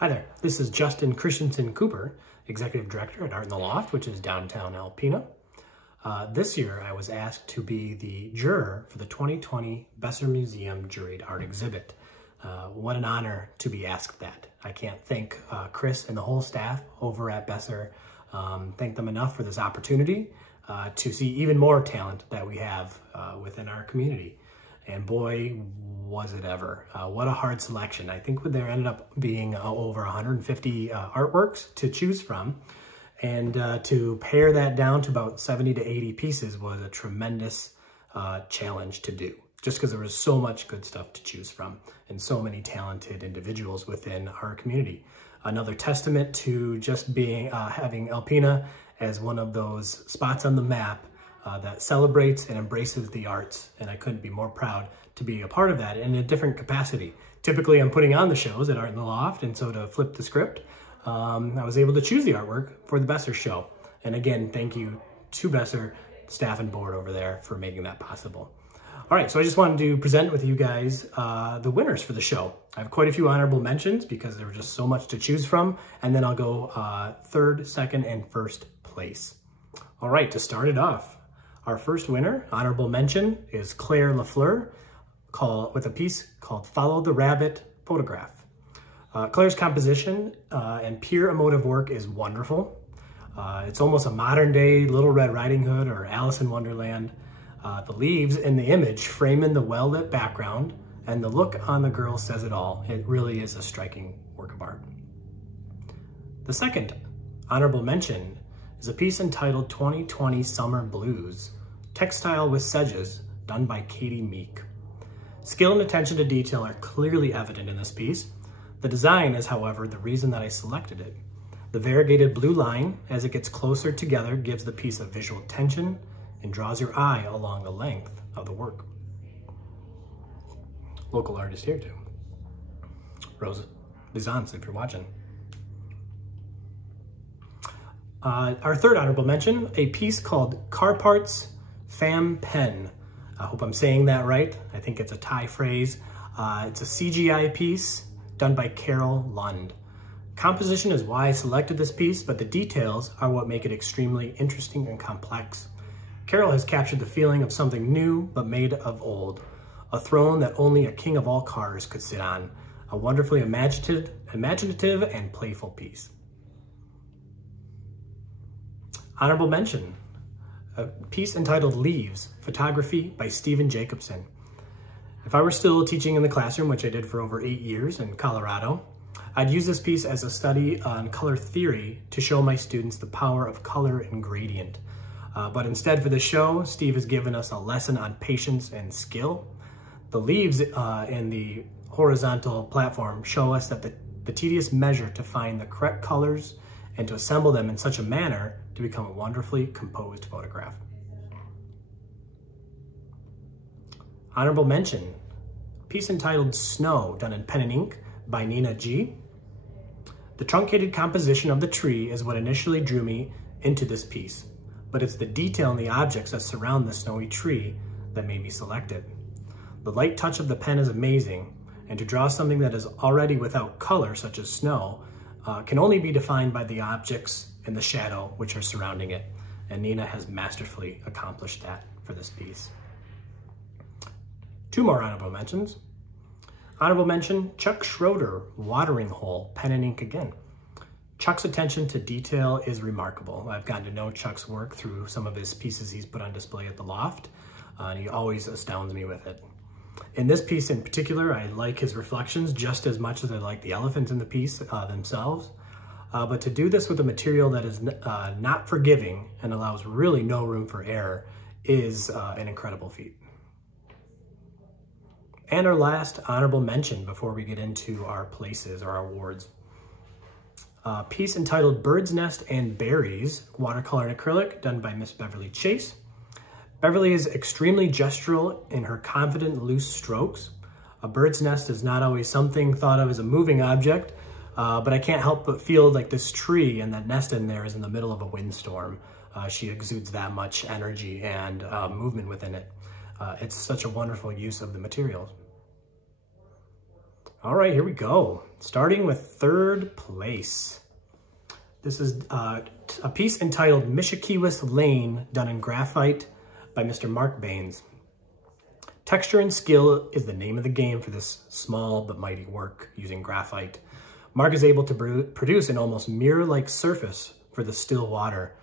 Hi there, this is Justin Christensen-Cooper, Executive Director at Art in the Loft, which is downtown Alpena. This year I was asked to be the juror for the 2020 Besser Museum Juried Art Exhibit. What an honor to be asked that. I can't thank Chris and the whole staff over at Besser, thank them enough for this opportunity to see even more talent that we have within our community. And boy, was it ever. What a hard selection. I think there ended up being over 150 artworks to choose from. And to pare that down to about 70 to 80 pieces was a tremendous challenge to do, just because there was so much good stuff to choose from and so many talented individuals within our community. Another testament to just being having Alpena as one of those spots on the map that celebrates and embraces the arts, and I couldn't be more proud to be a part of that in a different capacity. Typically, I'm putting on the shows at Art in the Loft, and so to flip the script, I was able to choose the artwork for the Besser show. And again, thank you to Besser, staff and board over there for making that possible. All right, so I just wanted to present with you guys the winners for the show. I have quite a few honorable mentions because there was just so much to choose from, and then I'll go third, second, and first place. All right, to start it off, our first winner, honorable mention, is Claire Lafleur with a piece called Follow the Rabbit Photograph. Claire's composition and pure emotive work is wonderful. It's almost a modern day Little Red Riding Hood or Alice in Wonderland. The leaves in the image frame in the well-lit background, and the look on the girl says it all. It really is a striking work of art. The second honorable mention is a piece entitled 2020 Summer Blues, Textile with Sedges, done by Katie Meek. Skill and attention to detail are clearly evident in this piece. The design is, however, the reason that I selected it. The variegated blue line, as it gets closer together, gives the piece a visual tension and draws your eye along the length of the work. Local artist here too. Rose Bizance, if you're watching. Our third honorable mention, a piece called Car Parts Fam Pen. I hope I'm saying that right. I think it's a Thai phrase. It's a CGI piece done by Carol Lund. Composition is why I selected this piece, but the details are what make it extremely interesting and complex. Carol has captured the feeling of something new but made of old, a throne that only a king of all cars could sit on, a wonderfully imaginative and playful piece. Honorable mention, a piece entitled Leaves, Photography by Stephen Jacobson. If I were still teaching in the classroom, which I did for over 8 years in Colorado, I'd use this piece as a study on color theory to show my students the power of color and gradient. But instead for the show, Steve has given us a lesson on patience and skill. The leaves in the horizontal platform show us that the tedious measure to find the correct colors and to assemble them in such a manner to become a wonderfully composed photograph. Honorable mention, a piece entitled Snow, done in pen and ink by Nina G. The truncated composition of the tree is what initially drew me into this piece, but it's the detail in the objects that surround the snowy tree that made me select it. The light touch of the pen is amazing, and to draw something that is already without color, such as snow, can only be defined by the objects in the shadow which are surrounding it, and Nina has masterfully accomplished that for this piece. Two more honorable mentions. Honorable mention, Chuck Schroeder, Watering Hole, pen and ink again. Chuck's attention to detail is remarkable. I've gotten to know Chuck's work through some of his pieces he's put on display at the Loft, and he always astounds me with it. In this piece in particular, I like his reflections just as much as I like the elephants in the piece themselves. But to do this with a material that is not forgiving and allows really no room for error is an incredible feat. And our last honorable mention before we get into our places or our awards. A piece entitled Bird's Nest and Berries, watercolor and acrylic, done by Miss Beverly Chase. Beverly is extremely gestural in her confident, loose strokes. A bird's nest is not always something thought of as a moving object, but I can't help but feel like this tree and that nest in there is in the middle of a windstorm. She exudes that much energy and movement within it. It's such a wonderful use of the materials. All right, here we go. starting with third place. This is a piece entitled Mishikiwis Lane, done in graphite by Mr. Mark Baines. Texture and skill is the name of the game for this small but mighty work using graphite. Mark is able to produce an almost mirror-like surface for the still water,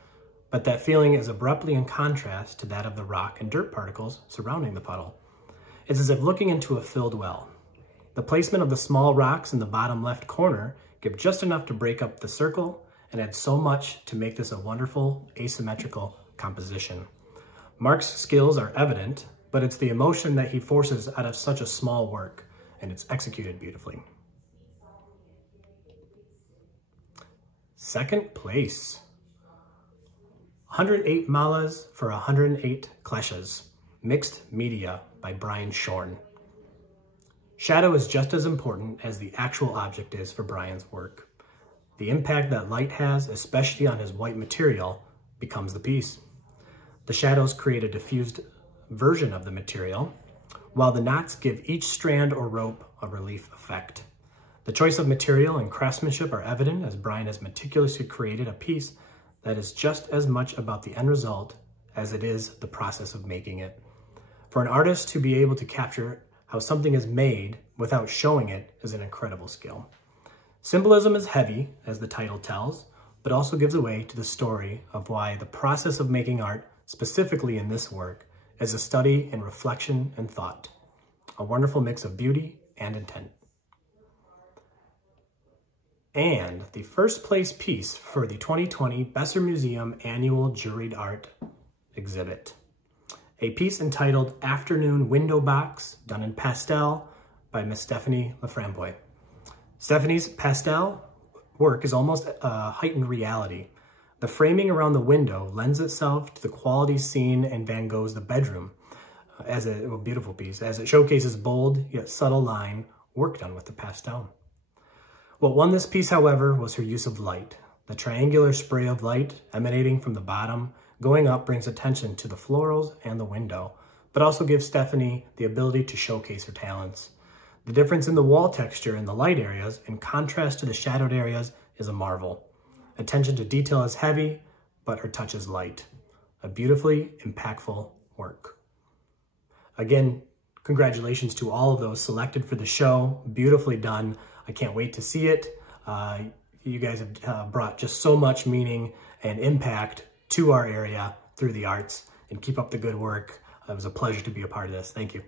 but that feeling is abruptly in contrast to that of the rock and dirt particles surrounding the puddle. It's as if looking into a filled well. The placement of the small rocks in the bottom left corner give just enough to break up the circle and add so much to make this a wonderful asymmetrical composition. Mark's skills are evident, but it's the emotion that he forces out of such a small work, and it's executed beautifully. Second place. 108 malas for 108 kleshas. Mixed Media by Brian Shorn. Shadow is just as important as the actual object is for Brian's work. The impact that light has, especially on his white material, becomes the piece. The shadows create a diffused version of the material, while the knots give each strand or rope a relief effect. The choice of material and craftsmanship are evident as Brian has meticulously created a piece that is just as much about the end result as it is the process of making it. For an artist to be able to capture how something is made without showing it is an incredible skill. Symbolism is heavy, as the title tells, but also gives away to the story of why the process of making art, specifically in this work, is a study in reflection and thought, a wonderful mix of beauty and intent. And the first place piece for the 2020 Besser Museum Annual Juried Art Exhibit. A piece entitled Afternoon Window Box, done in pastel by Miss Stephanie Laframboise. Stephanie's pastel work is almost a heightened reality. The framing around the window lends itself to the quality seen in Van Gogh's The Bedroom, as a beautiful piece, as it showcases bold yet subtle line work done with the pastel. What won this piece, however, was her use of light. The triangular spray of light emanating from the bottom going up brings attention to the florals and the window, but also gives Stephanie the ability to showcase her talents. The difference in the wall texture in the light areas in contrast to the shadowed areas is a marvel. Attention to detail is heavy, but her touch is light. A beautifully impactful work. Again, congratulations to all of those selected for the show. Beautifully done. I can't wait to see it. You guys have brought just so much meaning and impact to our area through the arts, and keep up the good work. It was a pleasure to be a part of this. Thank you.